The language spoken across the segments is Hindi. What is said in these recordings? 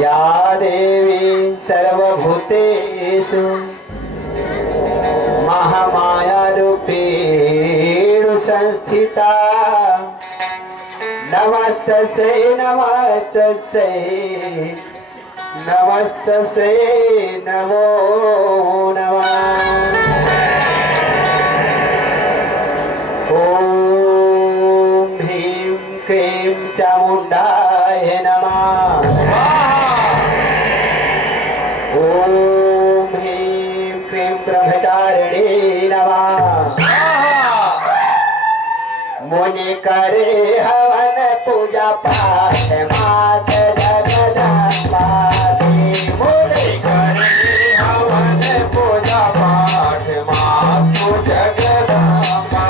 या देवी सर्वभूतेषु महामाया रूपेण संस्थिता नमस्तस्यै नमस्तस्यै नमस्तस्यै नमो नमः। ॐ ह्रीं क्लीं चामुण्डाय नमः। ॐ ह्रीं क्लीं ब्रह्मचारिणे नमः। मुनि करे हवन पूजा पाठ मात जगदम्बा मुनि करे हवन पूजा पाठ मात जगदम्बा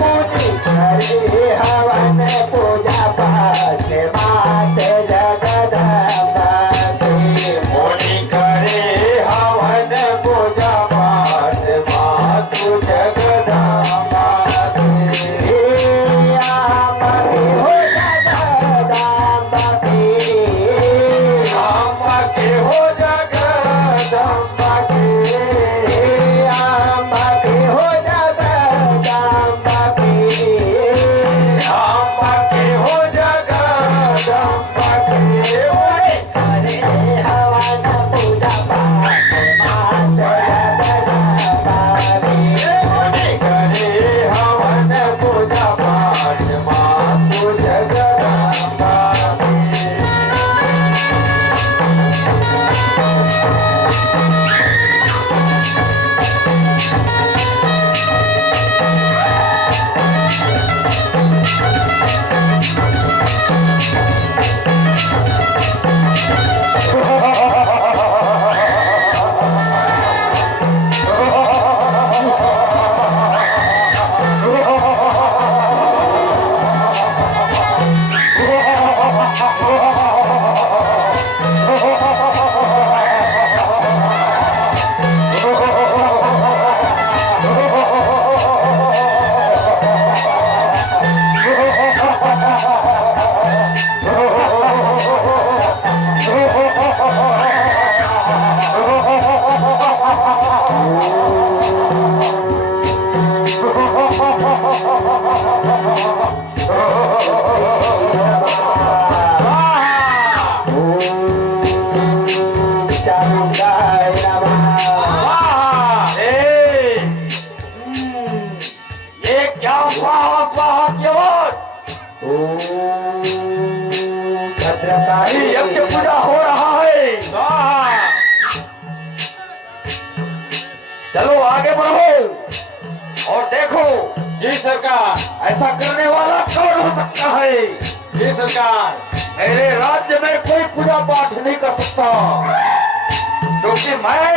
मुनि करे हवन पूजा पाठ मात जगदम्बा मुनि करे हवन पूजा पाठ मात जगदम्बा यज्ञ पूजा हो रहा है। चलो आगे बढ़ो और देखो। जी सरकार। ऐसा करने वाला कौन हो सकता है? जी सरकार। मेरे राज्य में कोई पूजा पाठ नहीं कर सकता क्योंकि मैं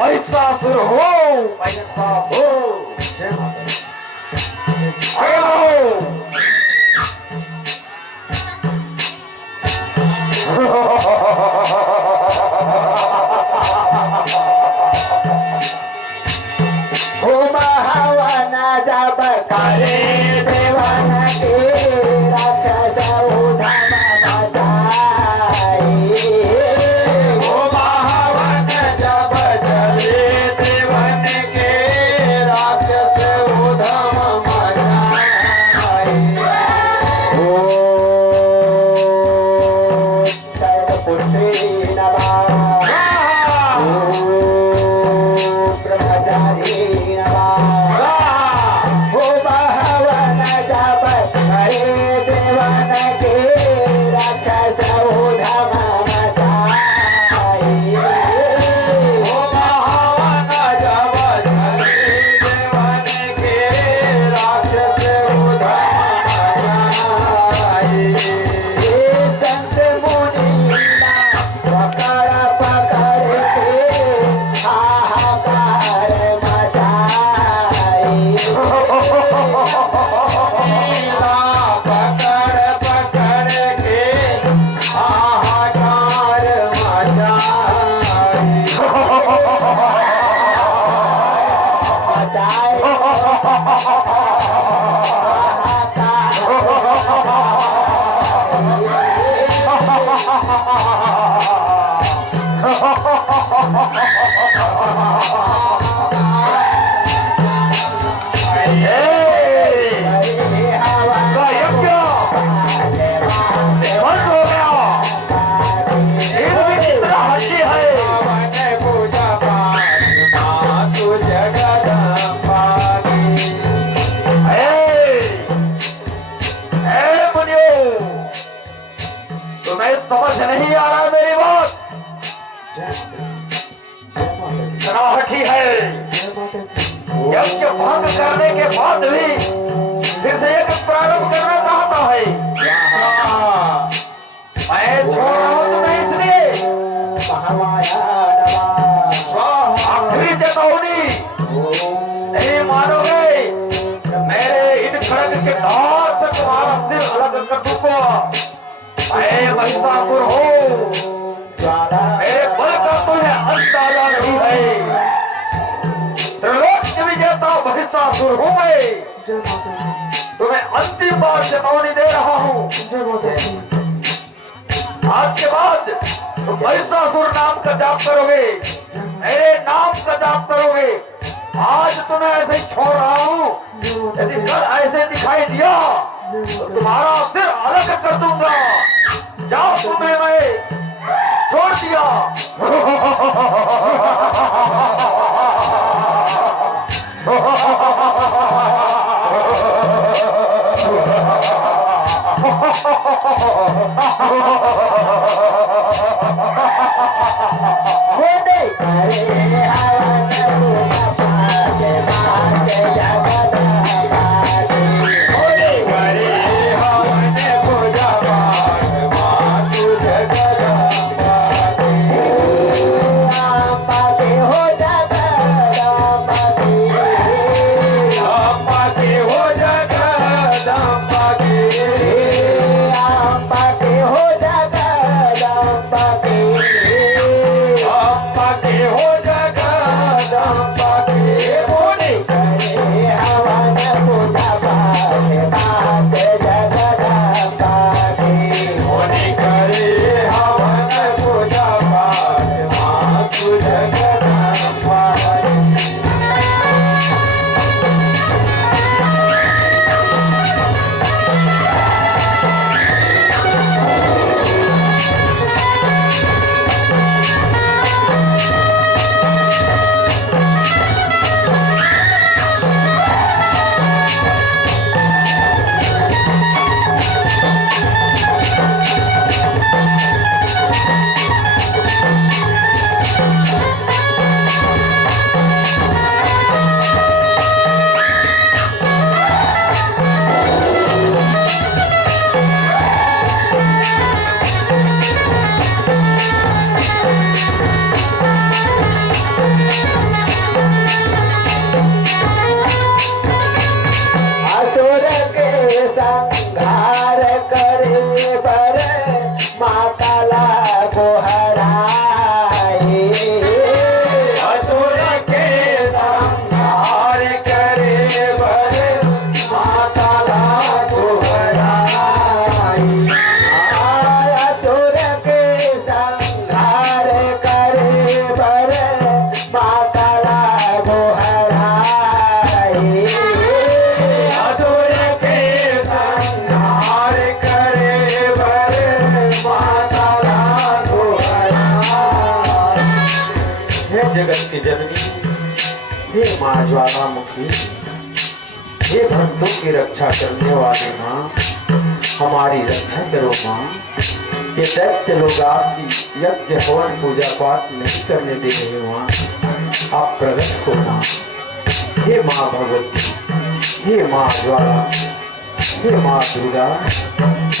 महिषासुर हूँ। महिषासुर। जय माता दी। आगे बढ़ो। हवन जब करे देवन के राक्षस उधम मचाए। हवन जब जले देवन के राक्षस उधम मचाए। ओम सर्वपुत्री नमः। ओम ब्रह्मचारी नमः। ओ भवन जब करे देवन के राक्षस उधम मचाए। ओ भवन जब करे देवन के राक्षस उधम मचाए। संत मुनि समझ नहीं आ रहा मेरी बात। शराहटी है यज्ञ भंग करने के बाद भी फिर से यज्ञ प्रारंभ करना चाहता है। मैं छोड़ रहा हूं तुम्हें इसलिए आखिरी चेतावनी, नहीं मानोगे मेरे इन खड़ग के धार से तुम्हारा सिर अलग कर दूंगा। मैं महिषासुर हूँ, मेरे बल का तुम्हें अंदाजा नहीं है। त्रिलोक विजेता महिषासुर हूँ मैं। तुम्हें अंतिम बार चेतावनी दे रहा हूँ। आज के बाद तुम महिषासुर नाम का जाप करोगे, मेरे नाम का जाप करोगे। आज तुम्हें ऐसे ही छोड़ रहा हूँ, यदि कल ऐसे दिखाई दिया तो तुम्हारा सिर अलग कर दूंगा। जाओ, तुम्हें मैं छोड़ दिया। जगत की जननी, हे माँ ज्वालामुखी, हे भक्तों की रक्षा करने वाली माँ, हमारी रक्षा करो माँ। ये दैत्य लोग आपकी यज्ञ हवन पूजा पाठ नहीं करने दे रहे माँ। आप प्रकट हो माँ। हे माँ भगवती, हे माँ ज्वाला, हे माँ दुर्गा,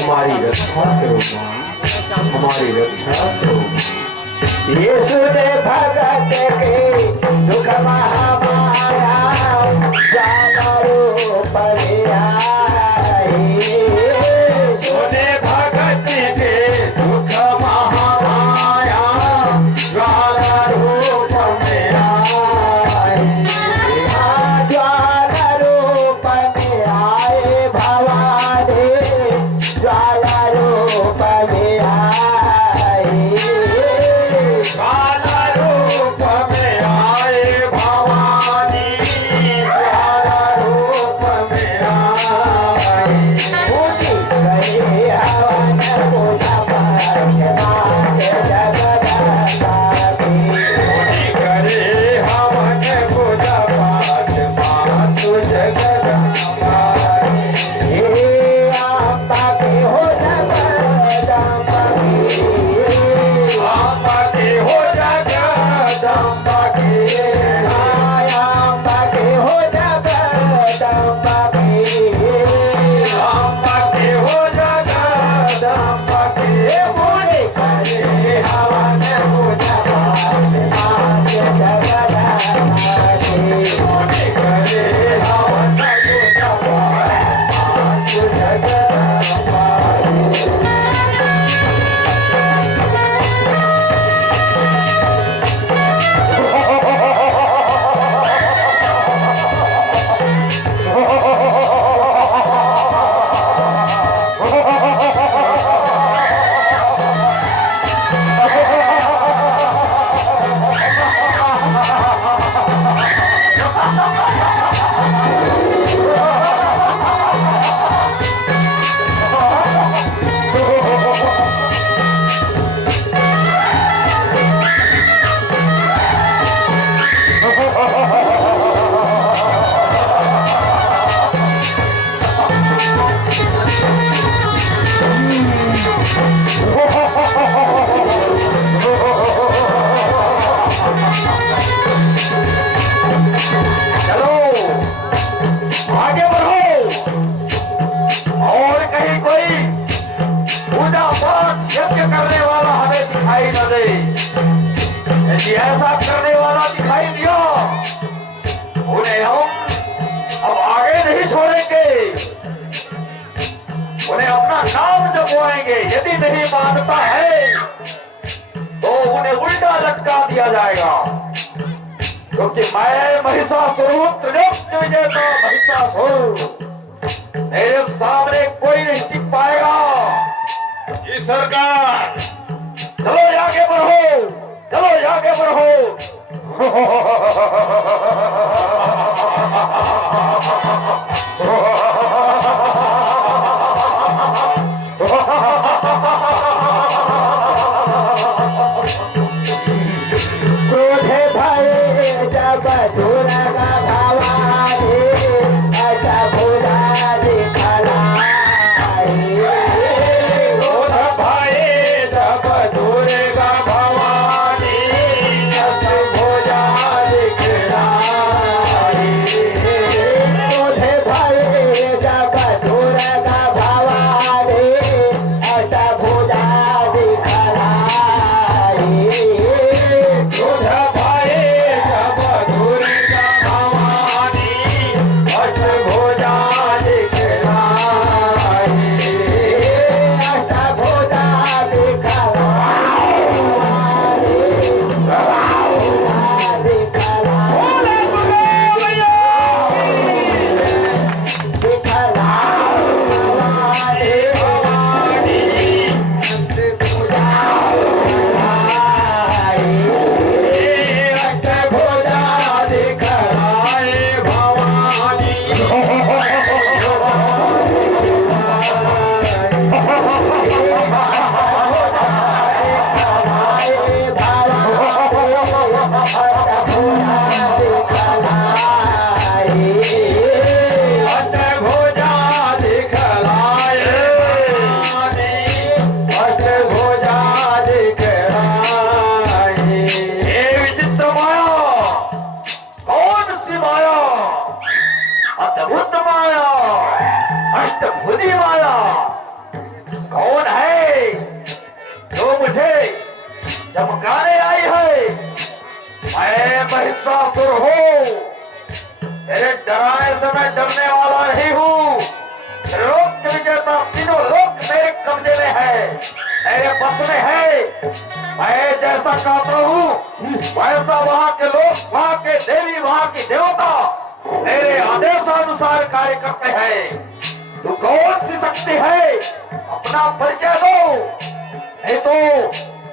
हमारी रक्षा करो माँ, हमारी रक्षा करो। यीशु ने भगत के दुख महामाया ज्वाला रूप लिया। यीशु ने भगत के दुख महामाया ज्वाला रूप में आए। ज्वाला रूप में आए भवानी, ज्वाला रूप में आए। यज्ञ करने वाला हमें दिखाई न दे। यदि ऐसा करने वाला दिखाई दिया, उन्हें हम अब आगे नहीं छोड़ेंगे, उन्हें अपना नाम जपवाएंगे। यदि नहीं मानता है तो उन्हें उल्टा लटका दिया जाएगा, क्योंकि मैं महिषासुर हूं, त्रिलोक विजेता महिषासुर। मेरे सामने कोई नहीं टिक पाएगा। जी सरकार। चलो आगे बढ़ो, चलो आगे बढ़ो। क्रोध भरे जब दुर्गा भवानी ऐसा भुजा दिखलाई। क्रोध भये जब दुर्गा भवानी ऐसा भुजा दिखलाई। क्रोध भरे जब दुर्गा भवानी ऐसा भुजा दिखलाई। क्रोध भये जब दुर्गा भवानी ऐसा भुजा दिखलाई। अष्टभुजा अष्टभुजा दिखलाए भवानी, अष्टभुजा दिखलाए। हे विचित्र माया, कौन सी माया? अद्भुत माया, अष्टभुजी माया। कौन है जो मुझे चमकाने आई है? मैं महिषासुर हूँ। तेरे डराने से मैं डरने वाला नहीं हूँ। त्रिलोक विजेता, तीनों लोक मेरे कब्जे में है, मेरे बस में है। मैं जैसा कहता हूँ वैसा वहाँ के लोग, वहाँ के देवी, वहाँ की देवता मेरे आदेशानुसार कार्य करते हैं। तू कौन सी शक्ति है? अपना परिचय दो, नहीं तो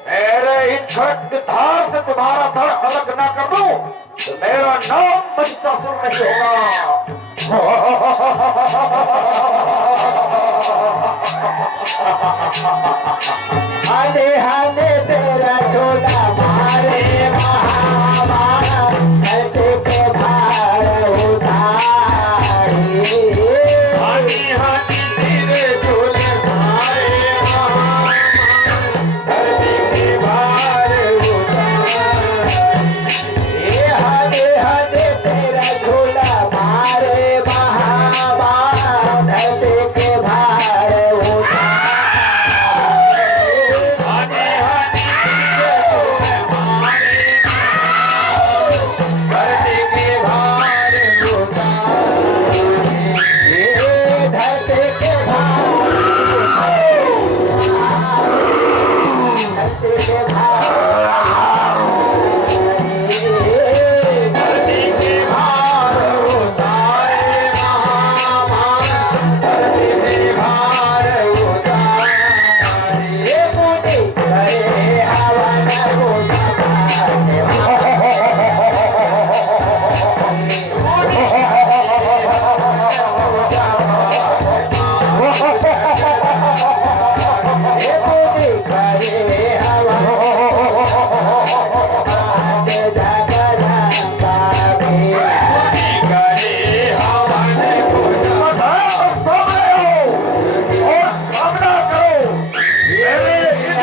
मेरे इन खड्ग धार से तुम्हारा धड़ अलग ना कर दूं तो मेरा नाम महिषासुर नहीं होगा। हने हने तेरा छोटा मारे महामाया ऐसे के भार उठाए। हनी हनी तेरे झूले भारे धरती के भार हने हने तेरा छोटा मारे महामाया ऐसे के भार उठाए। हनी हनी तेरे झूले भारे धरती के भार धरती के भार धरती के भार धरती के भार उतारे महामान, धरती के भार उतारे। ये मुनि करे हवन ये मुनि करे हवन जगदम्बा करे हवन पूजा सामने हो और सामना करो। मेरे इन